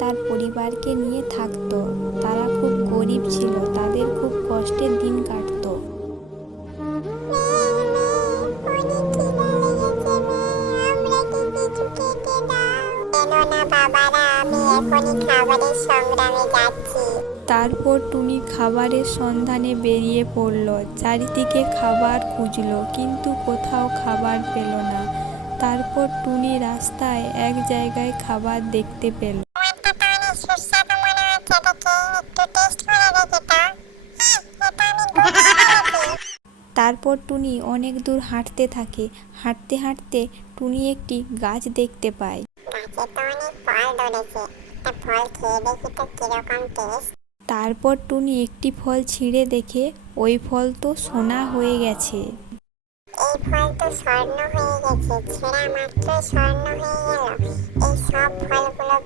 তার পরিবারকে নিয়ে থাকতো। তারা খুব গরিব ছিল, তাদের খুব কষ্টের দিন কাটত। তারপর টুনি খাবারের সন্ধানে বেরিয়ে পড়ল, চারিদিকে খাবার খুঁজল, কিন্তু কোথাও খাবার পেল না। তারপর টুনি রাস্তায় এক জায়গায় খাবার দেখতে পেল। তারপর টুনি অনেক দূর হাঁটতে থাকে। হাঁটতে হাঁটতে টুনি একটি গাছ দেখতে পায়। তারপর টুনি একটি ফল ছিঁড়ে দেখে, ওই ফল তো সোনা হয়ে গেছে। এই ফল তো স্বর্ণ হয়ে গেছে, ছেঁড়া মাত্র স্বর্ণ হয়ে গেল। এই সব ফলগুলো